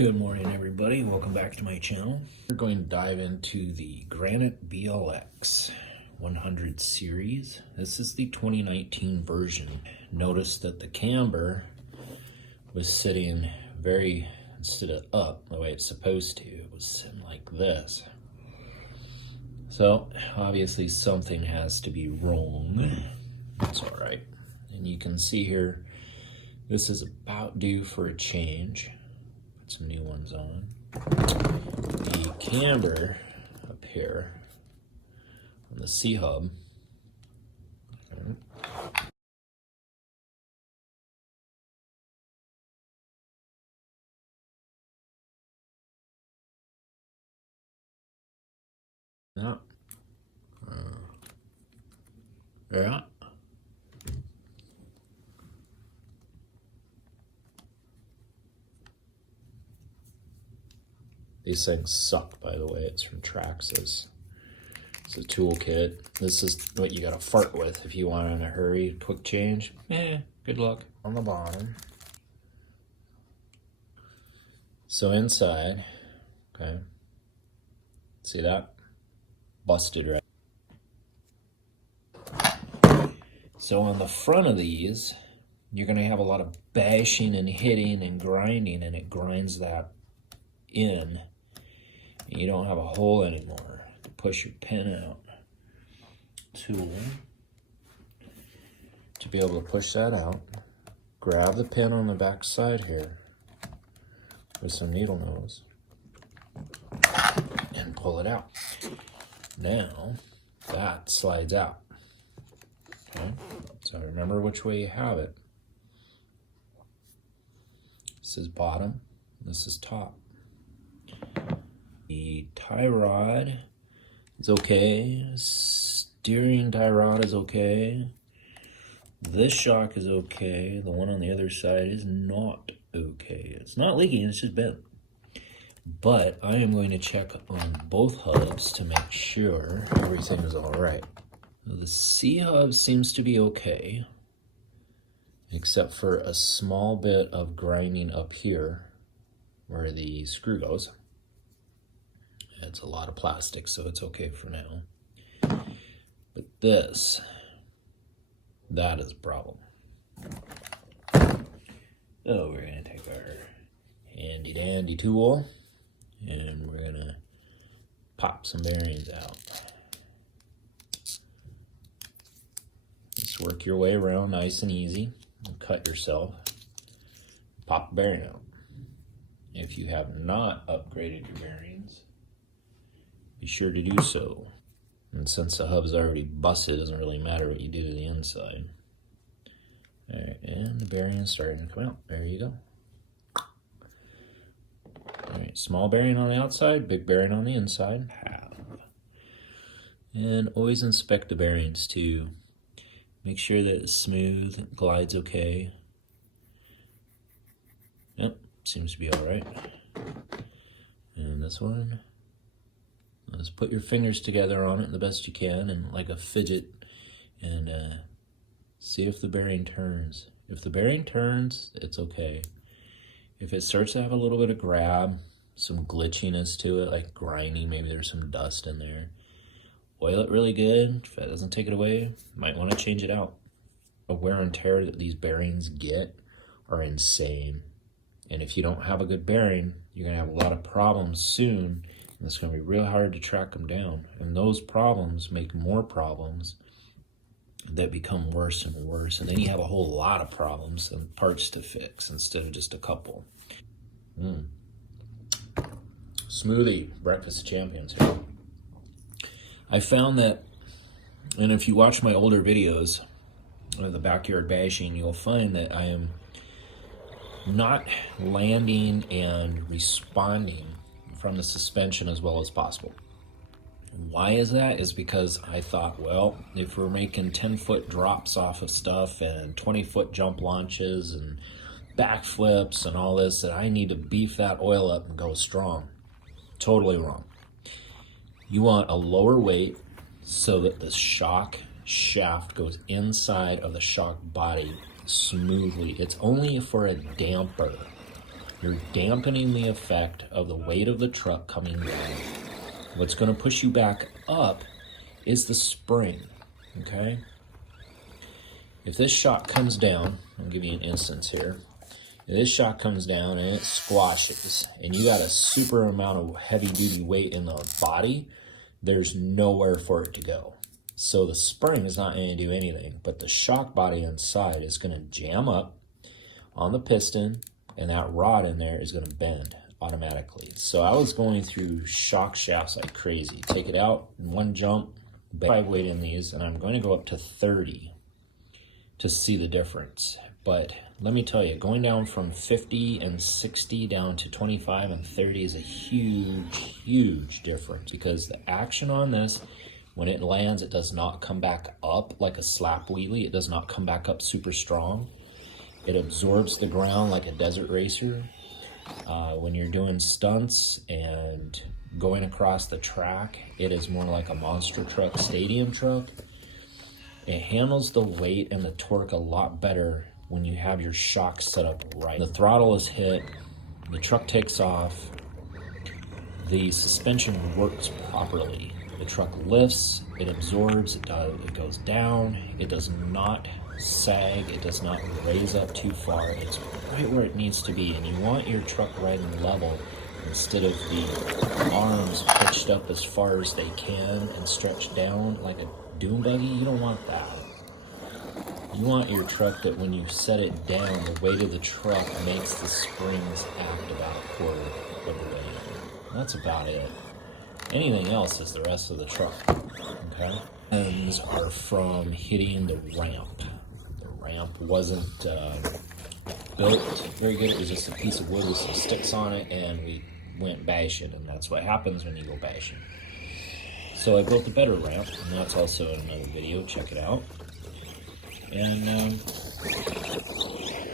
Good morning, everybody. Welcome back to my channel. We're going to dive into the Granite BLX 100 series. This is the 2019 version. Notice that the camber was sitting very, instead of up the way it's supposed to, it was sitting like this. So obviously something has to be wrong. That's all right. And you can see here, this is about due for a change. Some new ones on. The camber up here on the C-hub. Yeah. Yeah. These things suck, by the way. It's from Traxxas. It's a toolkit. This is what you gotta fart with if you want in a hurry, quick change. Good luck. On the bottom. So inside, okay, see that? Busted right. So on the front of these, you're gonna have a lot of bashing and hitting and grinding, and it grinds that in. You don't have a hole anymore. Push your pin out. Tool to be able to push that out. Grab the pin on the back side here with some needle nose and pull it out. Now that slides out. Okay, so remember which way you have it. This is bottom, this is top. The tie rod is okay. Steering tie rod is okay. This shock is okay. The one on the other side is not okay. It's not leaking, it's just bent. But I am going to check on both hubs to make sure everything is all right. The C hub seems to be okay, except for a small bit of grinding up here where the screw goes. It's a lot of plastic, so it's okay for now. But this, that is a problem. So we're gonna take our handy dandy tool and we're gonna pop some bearings out. Just work your way around nice and easy. And cut yourself. Pop the bearing out. If you have not upgraded your bearings, be sure to do so. And since the hub's already busted, it doesn't really matter what you do to the inside. All right, and the bearing is starting to come out. There you go. All right, small bearing on the outside, big bearing on the inside. And always inspect the bearings too. Make sure that it's smooth, glides okay. Yep, seems to be all right. And this one, just put your fingers together on it the best you can and like a fidget and see if the bearing turns. If the bearing turns, it's okay. If it starts to have a little bit of grab, some glitchiness to it, like grinding, maybe there's some dust in there, oil it really good. If that doesn't take it away, you might want to change it out. The wear and tear that these bearings get are insane. And if you don't have a good bearing, you're going to have a lot of problems soon. And it's going to be real hard to track them down. And those problems make more problems that become worse and worse. And then you have a whole lot of problems and parts to fix instead of just a couple. Smoothie, breakfast of champions here. I found that, and if you watch my older videos of the backyard bashing, you'll find that I am not landing and responding from the suspension as well as possible. Why is that? Is because I thought, well, if we're making 10-foot drops off of stuff and 20-foot jump launches and backflips and all this, that I need to beef that oil up and go strong. Totally wrong. You want a lower weight so that the shock shaft goes inside of the shock body smoothly. It's only for a damper. You're dampening the effect of the weight of the truck coming down. What's going to push you back up is the spring, okay? If this shock comes down, I'll give you an instance here. If this shock comes down and it squashes, and you got a super amount of heavy duty weight in the body, there's nowhere for it to go. So the spring is not going to do anything, but the shock body inside is going to jam up on the piston, and that rod in there is going to bend automatically. So I was going through shock shafts like crazy. Take it out in one jump, 5 weight in these, and I'm going to go up to 30 to see the difference. But let me tell you, going down from 50 and 60 down to 25 and 30 is a huge difference, because the action on this, when it lands, it does not come back up like a slap wheelie. It does not come back up super strong. It absorbs the ground like a desert racer. When you're doing stunts and going across the track, it is more like a monster truck, stadium truck. It handles the weight and the torque a lot better when you have your shock set up right. The throttle is hit, the truck takes off, the suspension works properly. The truck lifts, it absorbs, it goes down, it does not sag, it does not raise up too far. It's right where it needs to be, and you want your truck riding level instead of the arms pitched up as far as they can and stretched down like a dune buggy. You don't want that. You want your truck that when you set it down, the weight of the truck makes the springs act about a quarter of the way. That's about it. Anything else is the rest of the truck, okay? Ends are from hitting the ramp. The ramp wasn't built very good. It was just a piece of wood with some sticks on it, and we went bashing, and that's what happens when you go bashing. So I built a better ramp, and that's also in another video. Check it out. And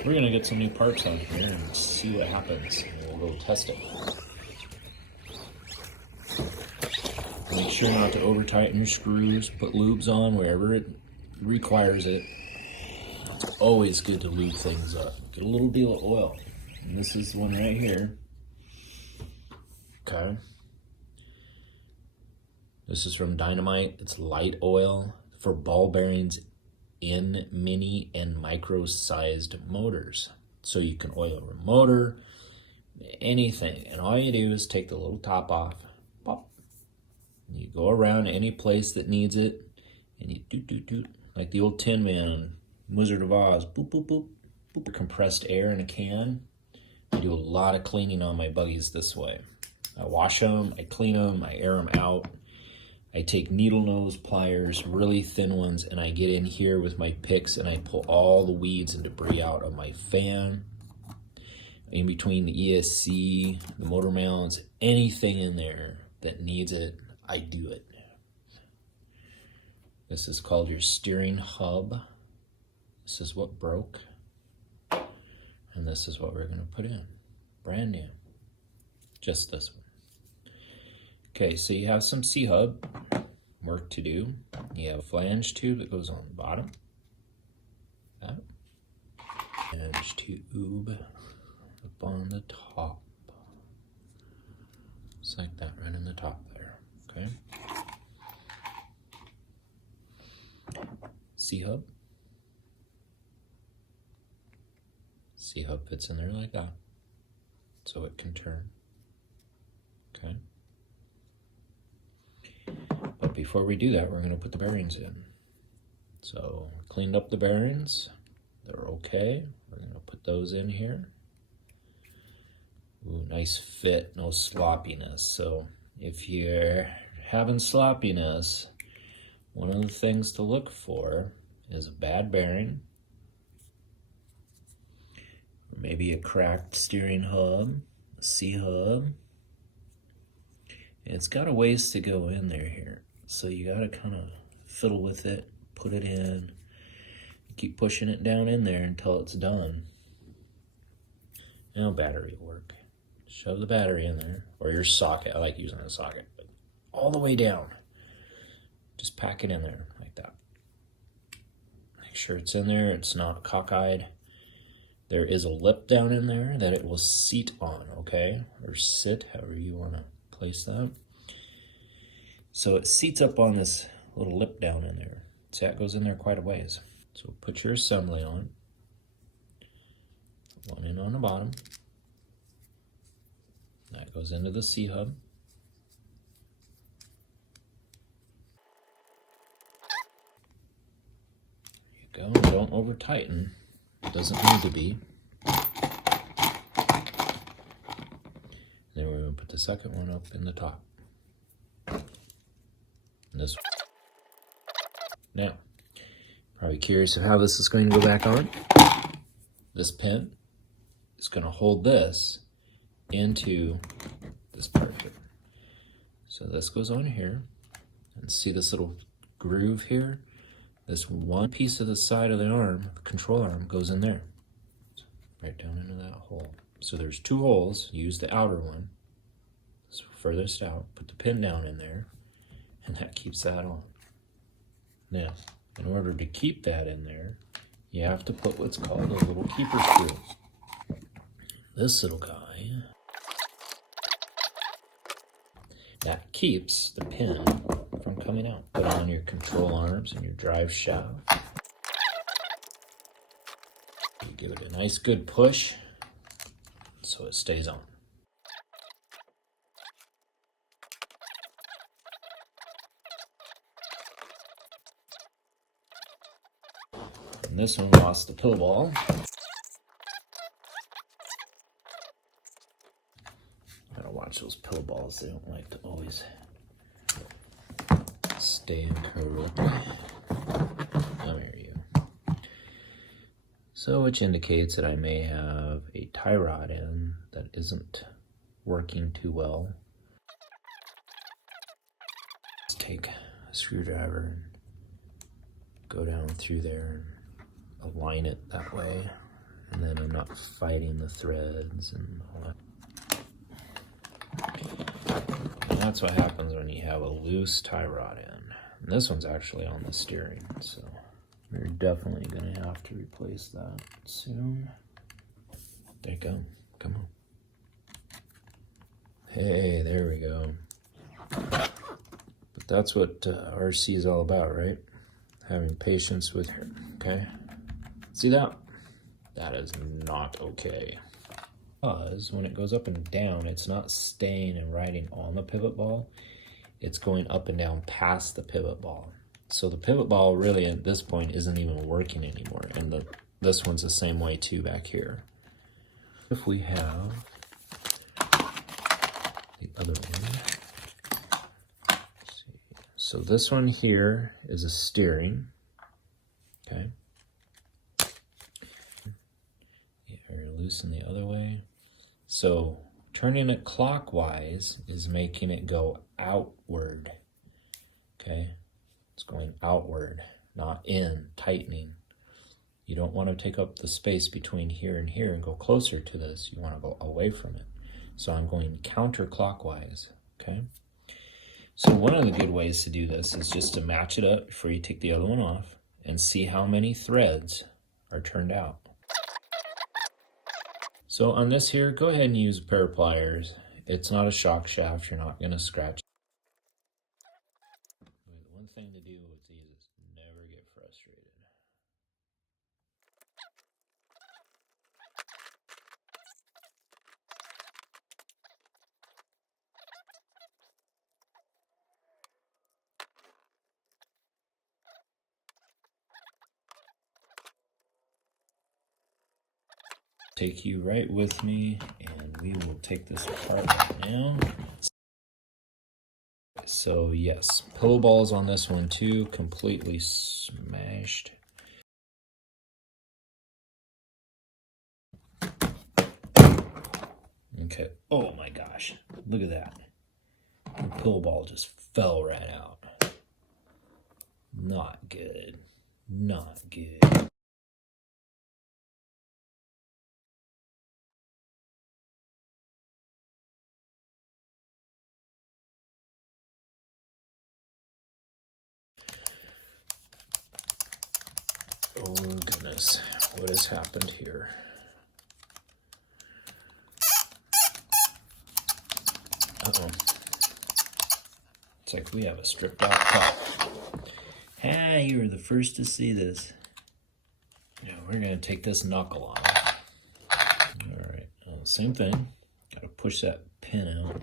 we're gonna get some new parts on here and see what happens. We'll go test it. Make sure not to over tighten your screws. Put lubes on wherever it requires it. It's always good to lube things up. Get a little deal of oil. And this is one right here. Okay. This is from Dynamite. It's light oil for ball bearings in mini and micro sized motors. So you can oil a motor, anything. And all you do is take the little top off. Pop. You go around any place that needs it, and you doot, like the old Tin Man on Wizard of Oz. Boop, boop, boop, boop. Compressed air in a can. I do a lot of cleaning on my buggies this way. I wash them, I clean them, I air them out. I take needle nose pliers, really thin ones, and I get in here with my picks and I pull all the weeds and debris out of my fan. In between the ESC, the motor mounts, anything in there that needs it, I do it. This is called your steering hub. This is what broke. And this is what we're going to put in. Brand new. Just this one. Okay, so you have some C-hub work to do. You have a flange tube that goes on the bottom. That. Flange tube up on the top. Just like that, right in the top there. Okay. C-hub. C-hub fits in there like that, so it can turn. Okay. But before we do that, we're going to put the bearings in. So cleaned up the bearings. They're okay. We're going to put those in here. Ooh, nice fit, no sloppiness. So if you're having sloppiness, one of the things to look for is a bad bearing, or maybe a cracked steering hub, a C-hub. It's got a ways to go in there here. So you got to kind of fiddle with it, put it in, keep pushing it down in there until it's done. Now battery work. Shove the battery in there, or your socket. I like using a socket, but all the way down. Just pack it in there like that. Make sure it's in there, it's not cockeyed. there is a lip down in there that it will seat on, okay? Or sit, however you want to place that. So it seats up on this little lip down in there. See, that goes in there quite a ways. So put your assembly on. One in on the bottom. That goes into the C-hub. There you go. Don't over tighten. It doesn't need to be. Then we're going to put the second one up in the top. And this one. Now, probably curious of how this is going to go back on. This pin is going to hold this into this part here. So this goes on here, and see this little groove here? This one piece of the side of the arm, the control arm, goes in there. Right down into that hole. So there's two holes. Use the outer one. So furthest out, put the pin down in there, and that keeps that on. Now, in order to keep that in there, you have to put what's called a little keeper screw. This little guy, that keeps the pin from coming out. Put on your control arms and your drive shaft. You give it a nice good push so it stays on. And this one lost the pill ball. Gotta watch those pill balls. They don't like to always stay in correctly. Oh, here you. So, which indicates that I may have a tie rod in that isn't working too well. Let's take a screwdriver and go down through there and align it that way. And then I'm not fighting the threads and all that. And that's what happens when you have a loose tie rod in. And this one's actually on the steering, so we're definitely going to have to replace that soon. There you go. Come on. Hey, there we go. But that's what RC is all about, right? Having patience with her, okay? See that? That is not okay. Because when it goes up and down, it's not staying and riding on the pivot ball. It's going up and down past the pivot ball. So the pivot ball really at this point isn't even working anymore. And this one's the same way too back here. If we have the other one. Let's see. So this one here is a steering. Okay. Loosen the other way. So turning it clockwise is making it go outward. Okay, it's going outward, not in, tightening. You don't want to take up the space between here and go closer to this. You want to go away from it. So I'm going counterclockwise. Okay, so one of the good ways to do this is just to match it up before you take the other one off and see how many threads are turned out. So on this here, go ahead and use a pair of pliers. It's not a shock shaft, you're not gonna scratch. The one thing to do with these is never get frustrated. Take you right with me, and we will take this apart right now. So yes, pillow balls on this one too, completely smashed. Okay, oh my gosh, look at that. The pillow ball just fell right out. Not good, not good. Oh goodness, what has happened here? Uh-oh. It's like we have a stripped out top. Ah, you were the first to see this. Now we're going to take this knuckle off. All right, same thing. Got to push that pin out.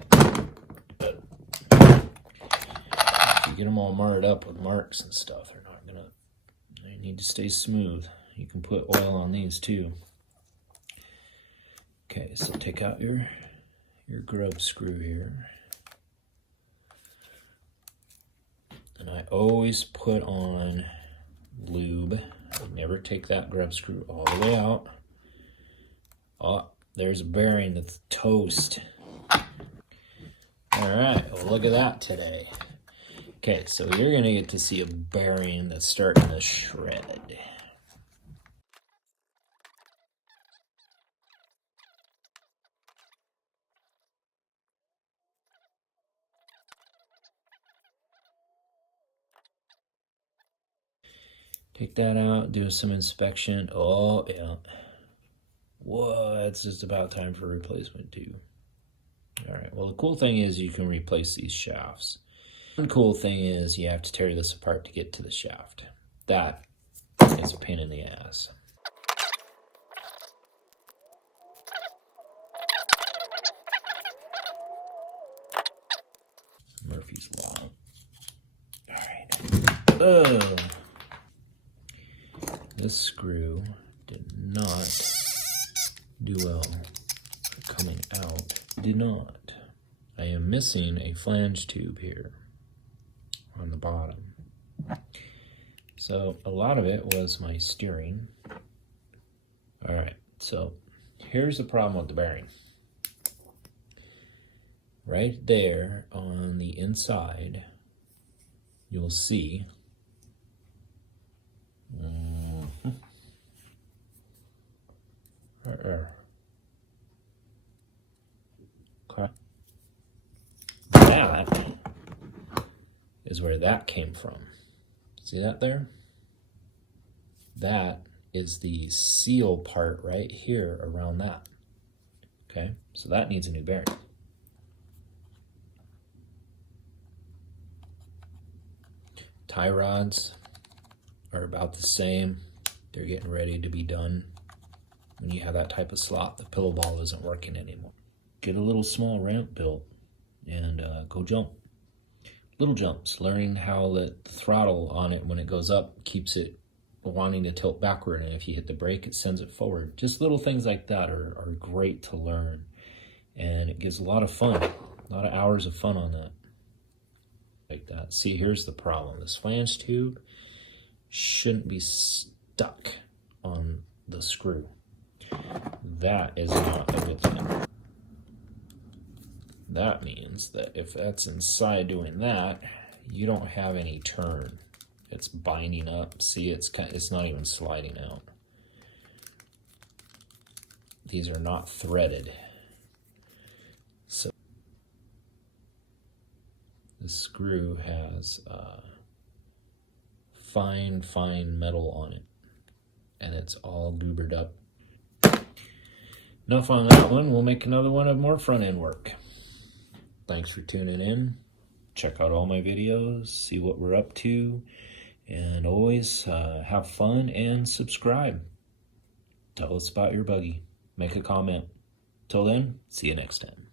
If you get them all marred up with marks and stuff, they're not going to, they need to stay smooth. You can put oil on these too. Okay, so take out your grub screw here. And I always put on lube. I never take that grub screw all the way out. Oh, there's a bearing that's toast. All right, well, look at that today. Okay, so you're gonna get to see a bearing that's starting to shred. Take that out, do some inspection. Oh, yeah. Whoa, it's just about time for replacement too. All right, well, the cool thing is you can replace these shafts. One cool thing is you have to tear this apart to get to the shaft. That is a pain in the ass. Murphy's Law. All right. Oh. This screw did not do well coming out. Did not. I am missing a flange tube here on the bottom. So a lot of it was my steering. All right, so here's the problem with the bearing. Right there on the inside, you'll see right there. Okay. That is where that came from. See that there? That is the seal part right here around that. Okay, so that needs a new bearing. Tie rods are about the same. They're getting ready to be done. When you have that type of slot, the pillow ball isn't working anymore. Get a little small ramp built and go jump. Little jumps, learning how the throttle on it when it goes up keeps it wanting to tilt backward, and if you hit the brake, it sends it forward. Just little things like that are great to learn, and it gives a lot of fun, a lot of hours of fun on that. Like that. See, here's the problem. This flange tube shouldn't be stuck on the screw. That is not a good thing. That means that if that's inside doing that, you don't have any turn. It's binding up. See, it's not even sliding out. These are not threaded. So the screw has fine metal on it, and it's all goobered up. Enough on that one. We'll make another one of more front end work. Thanks for tuning in. Check out all my videos, see what we're up to, and always have fun and subscribe. Tell us about your buggy. Make a comment. Till then, see you next time.